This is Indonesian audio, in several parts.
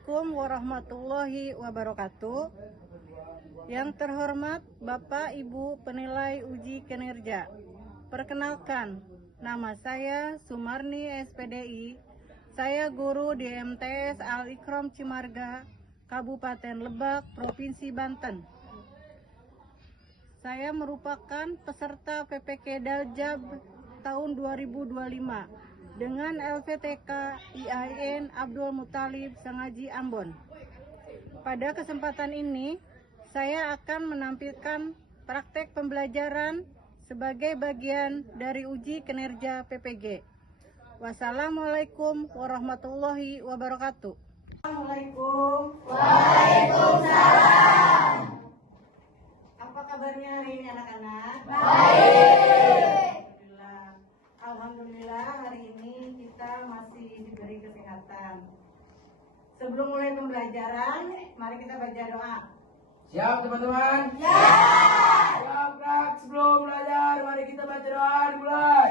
Assalamualaikum warahmatullahi wabarakatuh. Yang terhormat Bapak Ibu penilai uji kinerja, perkenalkan, nama saya Sumarni SPDI. Saya guru di MTS Al-Ikram Cimarga, Kabupaten Lebak, Provinsi Banten. Saya merupakan peserta PPK Daljab tahun 2025 dengan LVTK IAIN Abdul Muthalib Sengaji Ambon. Pada kesempatan ini, saya akan menampilkan praktek pembelajaran sebagai bagian dari uji kinerja PPG. Wassalamualaikum warahmatullahi wabarakatuh. Assalamualaikum. Waalaikumsalam. Apa kabarnya hari ini anak-anak? Baik. Alhamdulillah hari ini kita masih diberi kesehatan. Sebelum mulai pembelajaran, mari kita baca doa. Siap teman-teman? Siap. Siap Kak, sebelum belajar mari kita baca doa dimulai.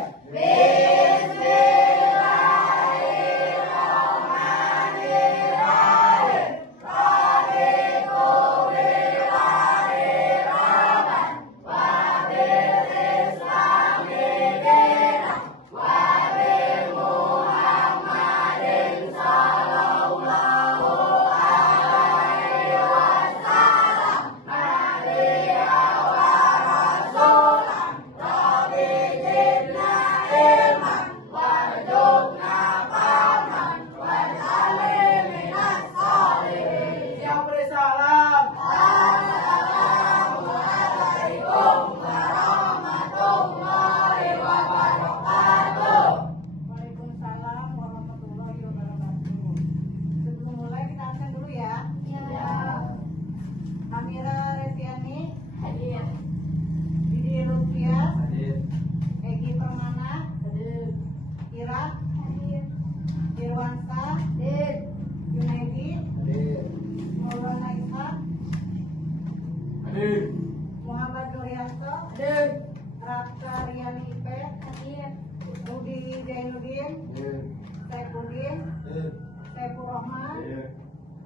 Hadir.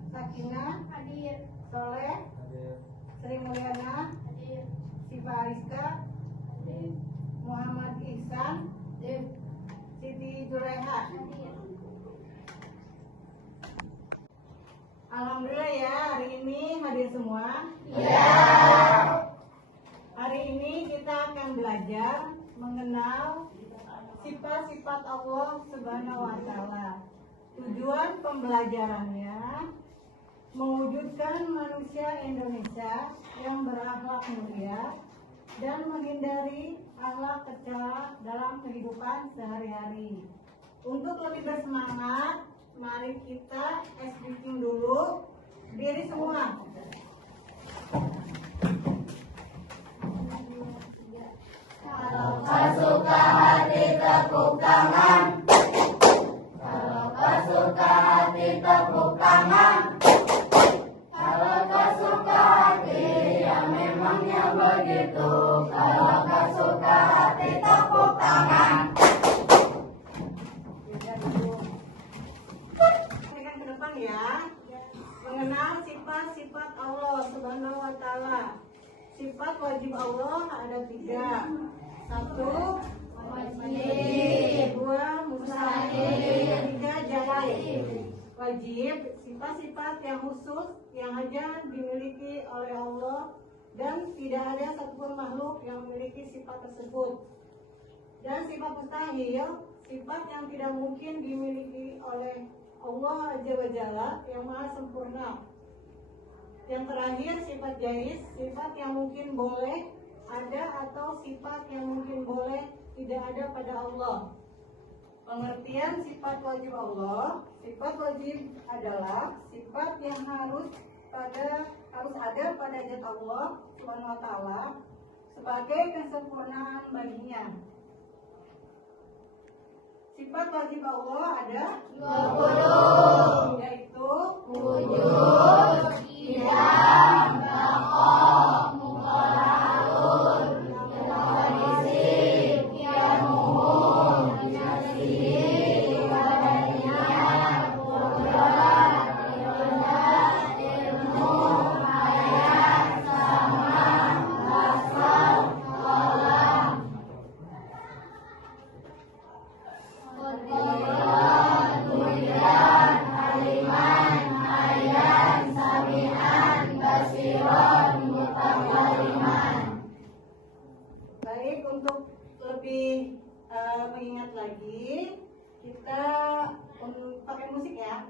Sakinah, Hadir. Soleh, Hadir. Sri Mulyana, Hadir. Siva Ariska, Hadir. Muhammad Ihsan, Hadir. Siti Juleha. Hadir. Alhamdulillah ya, hari ini hadir semua. Ya. Hari ini kita akan belajar mengenal sifat-sifat Allah Subhanahu wa Ta'ala. Tujuan pembelajarannya mewujudkan manusia Indonesia yang berakhlak mulia dan menghindari akhlak tercela dalam kehidupan sehari-hari. Untuk lebih bersemangat, mari kita speaking dulu. Berdiri semua. Kalau kau suka hati tepuk tangan. Kalau kau suka hati tepuk tangan. Kalau kau suka hati ya memangnya begitu. Kalau kau suka hati tepuk tangan. Sampaikan ke depan ya. Mengenal sifat-sifat Allah Subhanahu wa Ta'ala. Sifat wajib Allah ada 3. 1, Wajib. 2, mustahil. 3, jaib. Wajib, sifat-sifat yang khusus yang hanya dimiliki oleh Allah dan tidak ada satupun makhluk yang memiliki sifat tersebut. Dan sifat mustahil, sifat yang tidak mungkin dimiliki oleh Allah Azza wa Jalla yang maha sempurna. Yang terakhir sifat jaiz, sifat yang mungkin boleh ada atau sifat yang mungkin boleh tidak ada pada Allah. Pengertian sifat wajib Allah, sifat wajib adalah sifat yang harus ada pada zat Allah Subhanahu wa Ta'ala sebagai kesempurnaan baginya. Sifat wajib Allah ada 20. yaitu Wujud, qiyam, baqaa, muqarrarun, kondisi, qiyamuhu, nafsihi, badaniyah, qudrat, irodat, ilmu, hayat, sama, basar, qalam. Qudrat, wujdan, aliman, hayan, sami'an, basiran, mutakaliman. baik. Untuk lebih mengingat lagi, kita pakai musik ya.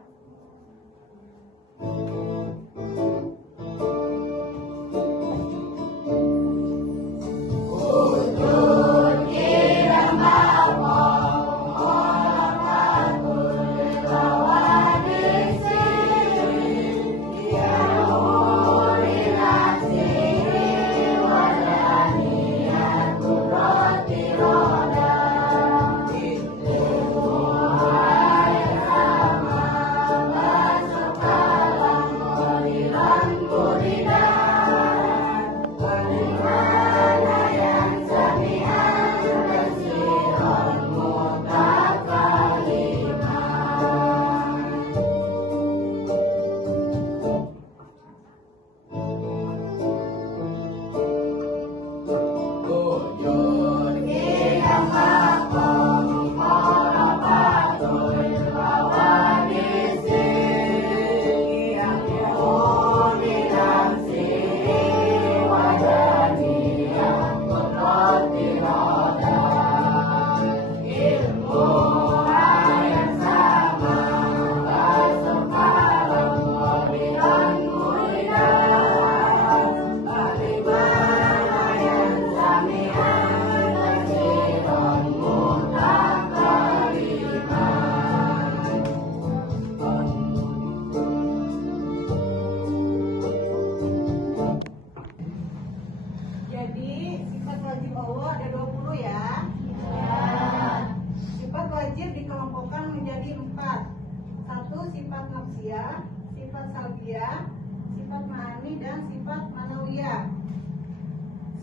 sifat salbiyah, sifat ma'ani, dan sifat manawiyah.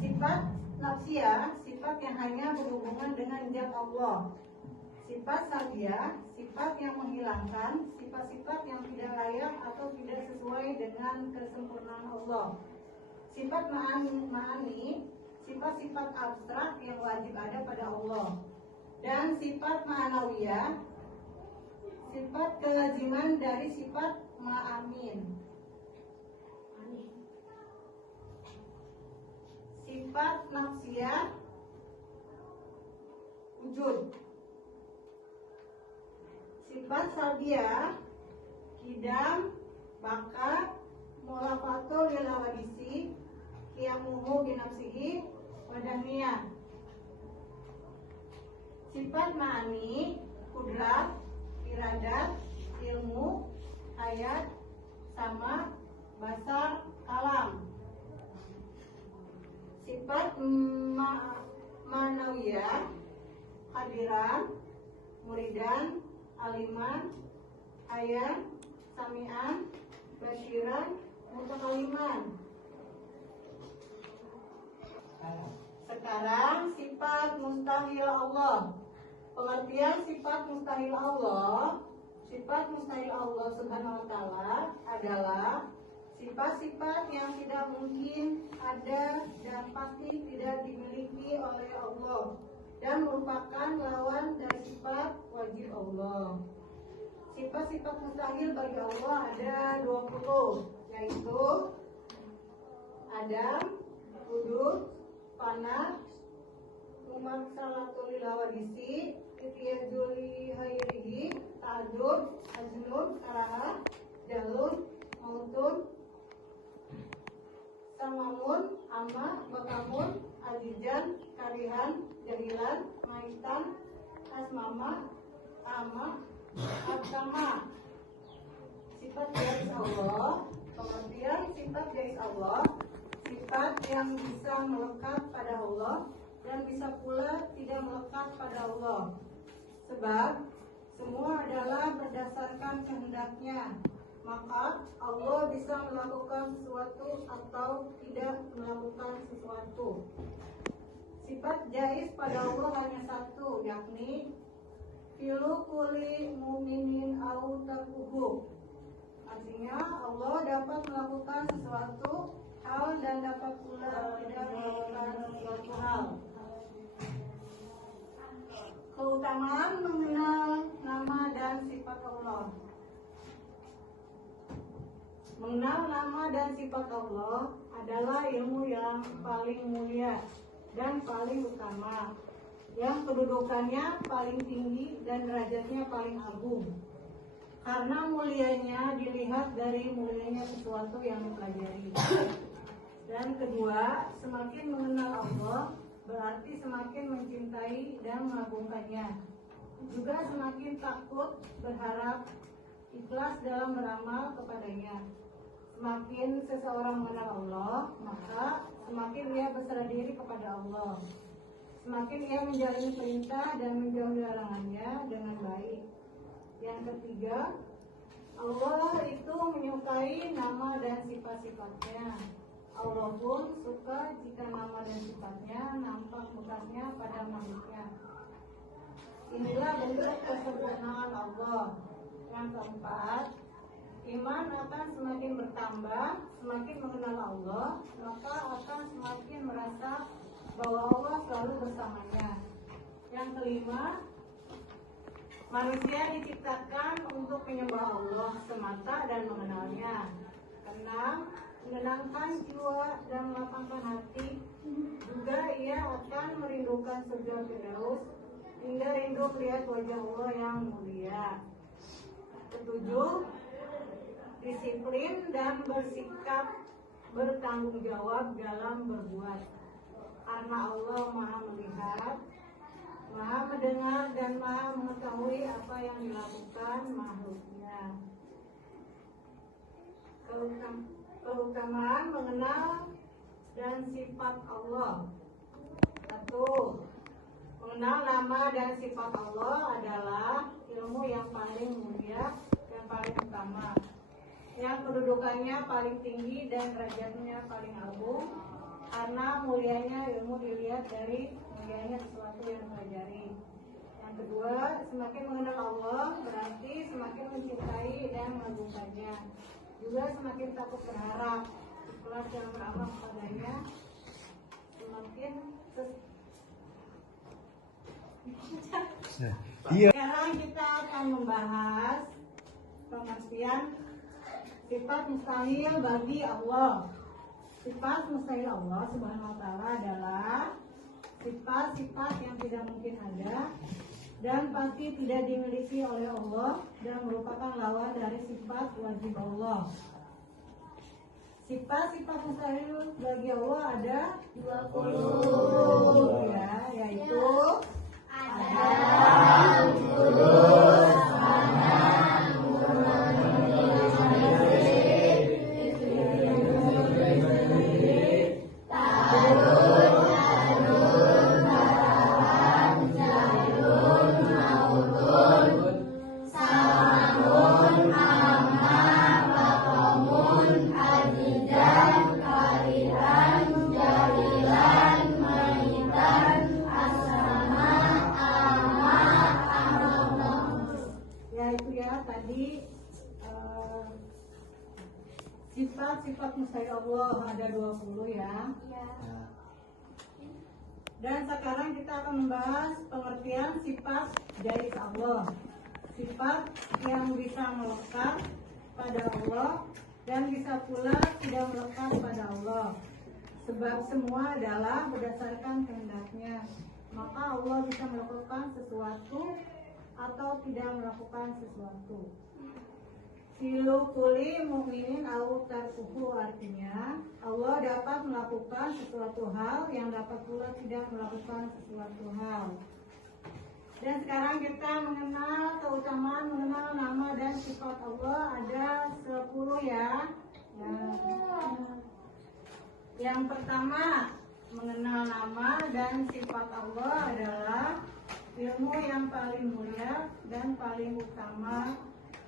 Sifat nafsiyah, sifat yang hanya berhubungan dengan zat Allah. Sifat salbiyah, sifat yang menghilangkan sifat-sifat yang tidak layak atau tidak sesuai dengan kesempurnaan Allah. Sifat ma'ani, sifat-sifat abstrak yang wajib ada pada Allah. Dan sifat ma'anawiyah, sifat kelaziman dari sifat ma'amin. Sifat nafsiyah, wujud. Sifat salbiyah, kidam, bakat, mulafatul lil awadisi, qiyamuhu binafsihi, wadaniyah. Sifat ma'ani, kudrat, iradat, ilmu, hayat, sama, basar, kalam. Sifat ma'nawiyah, hadiran, muridan, aliman, hayan, sami'an, basyiran, mutakaliman. Sekarang sifat mustahil Allah. Pengertian sifat mustahil Allah. Sifat mustahil Allah Subhanahu wa taala adalah sifat-sifat yang tidak mungkin ada dan pasti tidak dimiliki oleh Allah dan merupakan lawan dari sifat wajib Allah. Sifat-sifat mustahil bagi Allah ada 20, yaitu Adam, Wujud, Fana, Mumaksalatul Lawadisi, Ityazuli Hayrihi, Ta'adud, Ajnun, Karaha, Jalun, Mautun, Samamun, Amma, Bakamun, Azijan, Karihan, Jahilan, Maitan, Asmama, Ama, Abdama. Sifat garis Allah. Pengertian sifat garis Allah, sifat yang bisa melekat pada Allah dan bisa pula tidak melekat pada Allah. Sebab semua adalah berdasarkan kehendaknya. Maka Allah bisa melakukan sesuatu atau tidak melakukan sesuatu. Sifat jaiz pada Allah hanya satu, yakni fi'lu kulli mu'minin au tarkuhu. Artinya Allah dapat melakukan sesuatu hal dan dapat pula tidak melakukan sesuatu hal. Keutamaan mengenal nama dan sifat Allah. Mengenal nama dan sifat Allah adalah ilmu yang paling mulia dan paling utama, yang kedudukannya paling tinggi dan derajatnya paling agung. Karena mulianya dilihat dari mulianya sesuatu yang dipelajari. Dan kedua, semakin mengenal Allah berarti semakin mencintai dan mengagungkannya. Juga semakin takut, berharap, ikhlas dalam beramal kepadanya. Semakin seseorang mengenal Allah, maka semakin ia berserah diri kepada Allah. Semakin ia menjalani perintah dan menjauhi larangannya dengan baik. Yang ketiga, Allah itu menyukai nama dan sifat-sifatnya. Allah pun suka jika nama dan sifatnya nampak bekasnya pada makhluknya. Inilah bentuk kesempurnaan Allah. Yang keempat, iman akan semakin bertambah, semakin mengenal Allah, maka akan semakin merasa bahwa Allah selalu bersamanya. Yang kelima, manusia diciptakan untuk menyembah Allah semata dan mengenalnya. Keenam, menenangkan jiwa dan melapangkan hati. Juga ia akan merindukan surga Firdaus hingga rindu melihat wajah Allah yang mulia. Ketujuh, disiplin dan bersikap bertanggung jawab dalam berbuat. Karena Allah Maha melihat, Maha mendengar dan Maha mengetahui apa yang dilakukan makhluknya. Keutamaan mengenal dan sifat Allah. 1. Mengenal nama dan sifat Allah adalah ilmu yang paling mulia dan paling utama, yang kedudukannya paling tinggi dan derajatnya paling agung. Karena mulianya ilmu dilihat dari mulianya sesuatu yang dipelajari. Yang Yang kedua, semakin mengenal Allah berarti semakin mencintai dan mengagungkannya. Juga semakin takut berharap, ikhlas dan beramal kepadanya. Semakin Sekarang kita akan membahas pengertian sifat mustahil bagi Allah. Sifat mustahil Allah Subhanahu wa Ta'ala adalah sifat-sifat yang tidak mungkin ada dan pasti tidak dimiliki oleh Allah dan merupakan lawan dari sifat wajib Allah. Sifat-sifat mustahil bagi Allah ada 20 ya, yaitu sifat mustahil Allah ada 20 ya. Dan sekarang kita akan membahas pengertian sifat jaiz Allah. Sifat yang bisa melekat pada Allah dan bisa pula tidak melekat pada Allah. Sebab semua adalah berdasarkan kehendaknya. Maka Allah bisa melakukan sesuatu atau tidak melakukan sesuatu. Filu kuli mu'minin au tarkuhu, artinya Allah dapat melakukan sesuatu hal yang dapat pula tidak melakukan sesuatu hal. Dan sekarang kita mengenal keutamaan mengenal nama dan sifat Allah ada 10 ya. Yang pertama mengenal nama dan sifat Allah adalah ilmu yang paling mulia dan paling utama,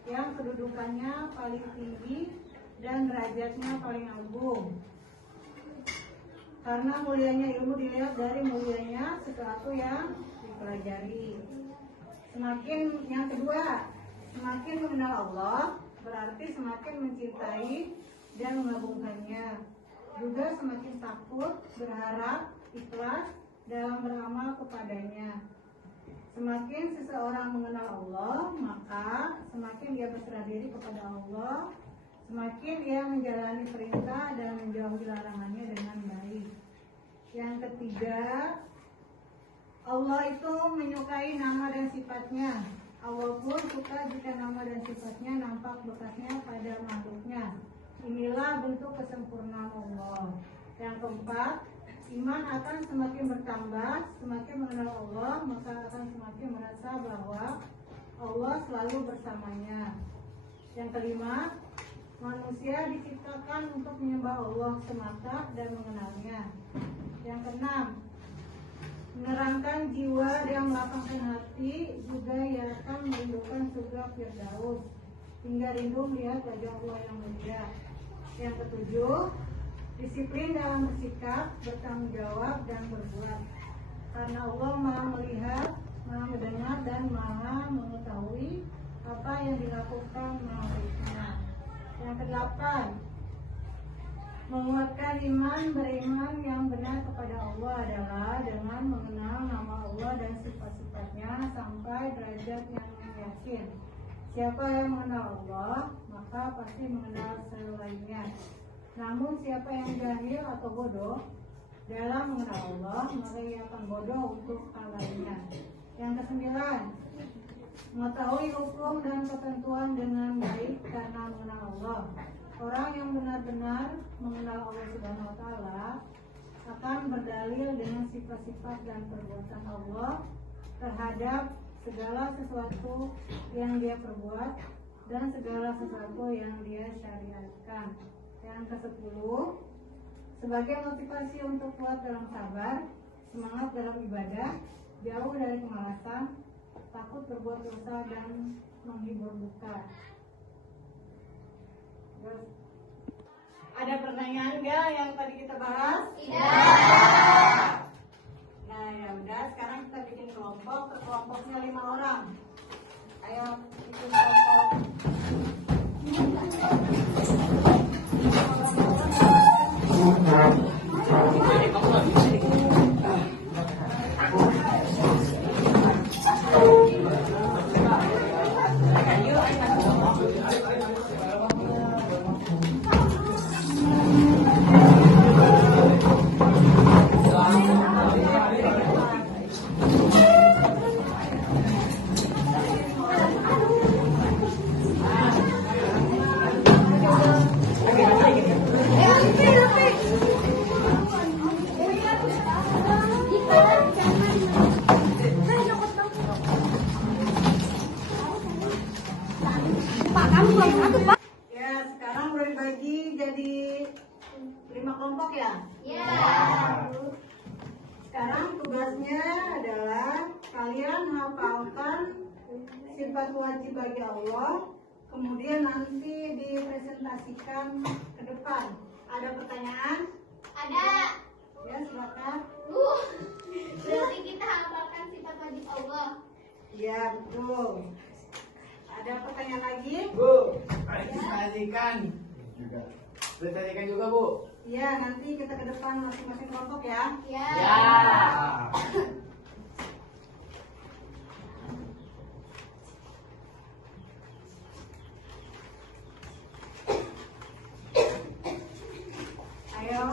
yang kedudukannya paling tinggi dan derajatnya paling agung. Karena mulianya ilmu dilihat dari mulianya sesuatu yang dipelajari. Yang kedua, semakin mengenal Allah berarti semakin mencintai dan mengagungkannya. Juga semakin takut, berharap, ikhlas dalam beramal kepadanya. Semakin seseorang mengenal Allah, maka semakin dia berserah diri kepada Allah, semakin dia menjalani perintah dan menjauhi larangannya dengan baik. Yang ketiga, Allah itu menyukai nama dan sifatnya. Allah pun suka jika nama dan sifatnya nampak bekasnya pada makhluknya. Inilah bentuk kesempurnaan Allah. Yang keempat, iman akan semakin bertambah, semakin mengenal Allah, maka akan semakin merasa bahwa Allah selalu bersamanya. Yang kelima, manusia diciptakan untuk menyembah Allah semata dan mengenalnya. Yang keenam, menerangkan jiwa dan melapangkan hati, juga ia akan merindukan surga Firdaus, hingga rindu melihat wajah Allah yang mulia. Yang ketujuh, disiplin dalam bersikap, bertanggung jawab, dan berbuat. Karena Allah Maha melihat, Maha mendengar, dan Maha mengetahui apa yang dilakukan makhluknya. Yang kedelapan, menguatkan iman, beriman yang benar kepada Allah adalah dengan mengenal nama Allah dan sifat-sifatnya sampai derajat yang yakin. Siapa yang mengenal Allah, maka pasti mengenal selainnya. Namun siapa yang jahil atau bodoh dalam mengenal Allah, maka ia akan bodoh untuk hal lainnya. Yang kesembilan, mengetahui hukum dan ketentuan dengan baik karena mengenal Allah. Orang yang benar-benar mengenal Allah Subhanahu wa Ta'ala akan berdalil dengan sifat-sifat dan perbuatan Allah terhadap segala sesuatu yang dia perbuat dan segala sesuatu yang dia syariatkan. Yang ke-10, sebagai motivasi untuk kuat dalam sabar, semangat dalam ibadah, jauh dari kemalasan, takut berbuat dosa dan menghibur buka. Ada pertanyaan nggak yang tadi kita bahas? Tidak. Nah ya udah, sekarang kita bikin kelompok. kelompok, per kelompoknya 5 orang. Ayo bikin kelompok. Ya, sekarang udah dibagi jadi 5 kelompok ya? Ya. Sekarang tugasnya adalah kalian hafalkan sifat wajib bagi Allah, kemudian nanti dipresentasikan ke depan. Ada pertanyaan? Ada. Ya, silakan. Berarti kita hafalkan sifat wajib Allah. Ya, betul. Ada pertanyaan lagi? Bu, presentasikan. Presentasikan juga, Bu. Ya, nanti kita ke depan masing-masing kelompok ya. Ya. Ayo.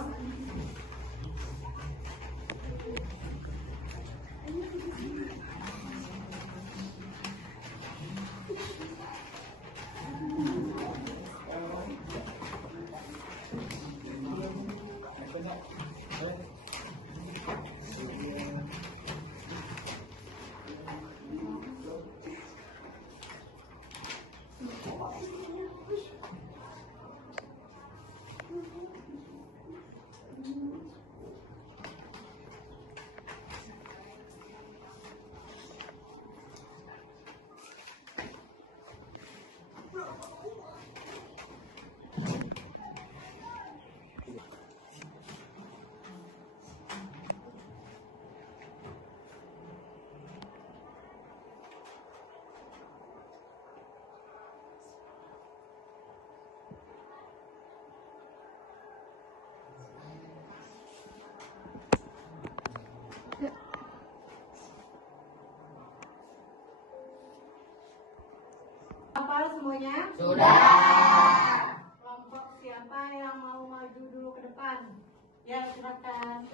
Hafal semuanya? Sudah. Kelompok siapa yang mau maju dulu ke depan? Ya, silakan.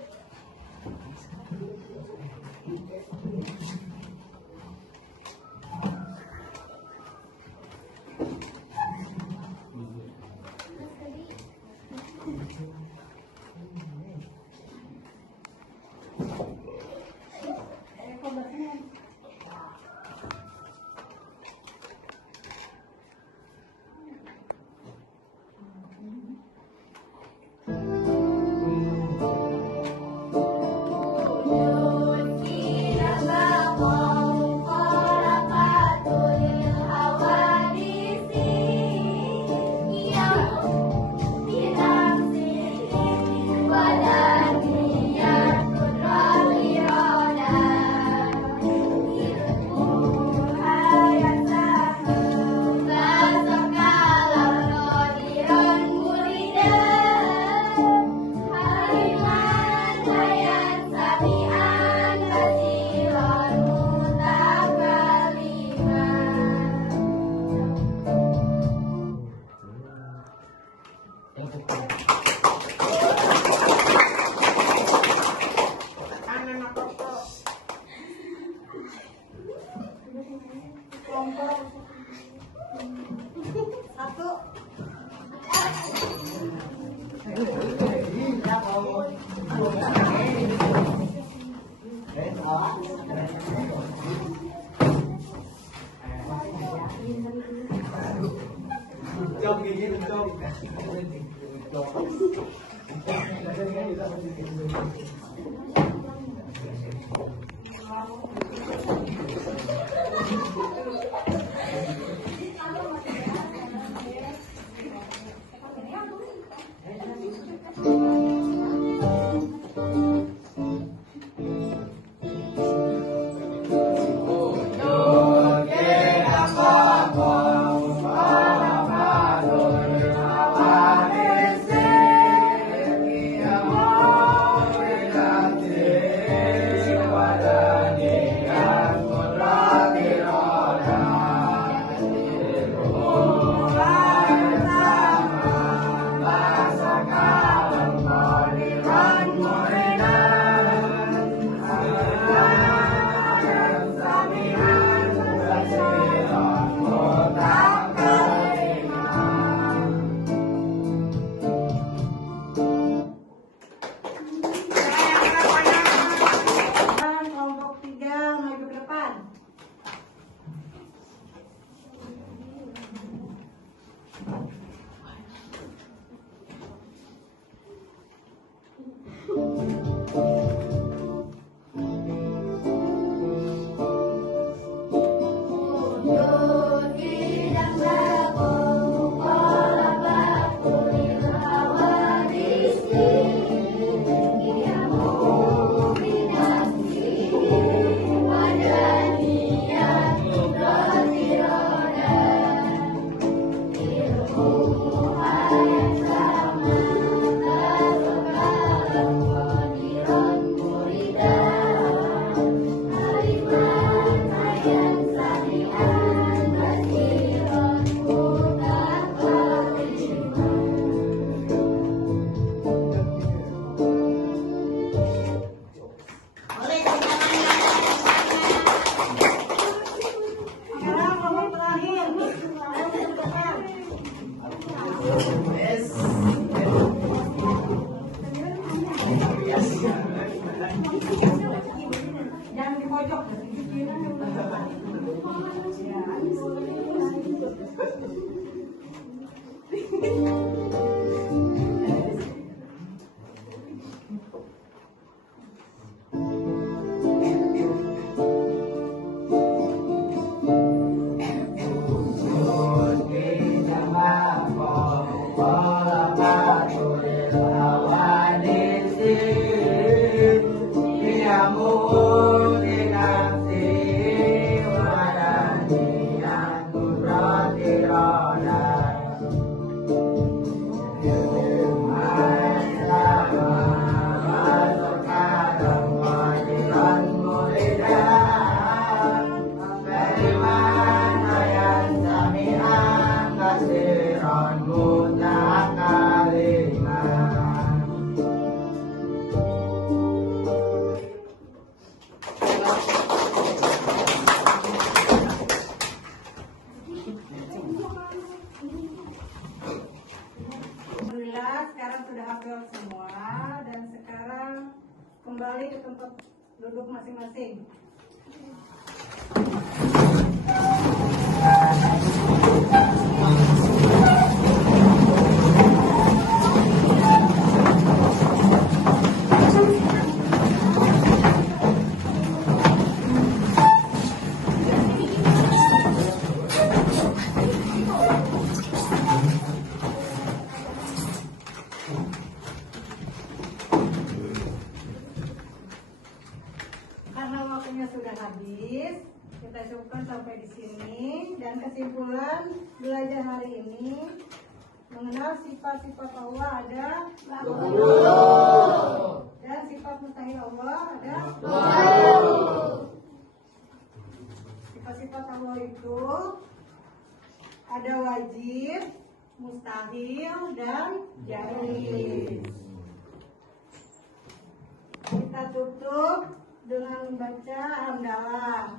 Kelompok 1. Jom gini, jom. Alhamdulillah sekarang sudah hafal semua dan sekarang kembali ke tempat duduk masing-masing. Karena waktunya sudah habis, kita cukupkan sampai di sini. Dan kesimpulan belajar hari ini, mengenal sifat-sifat Allah ada 80. Dan sifat mustahil Allah ada 20. Sifat-sifat Allah itu ada wajib, mustahil, dan jaiz. Kita tutup dengan membaca hamdalah.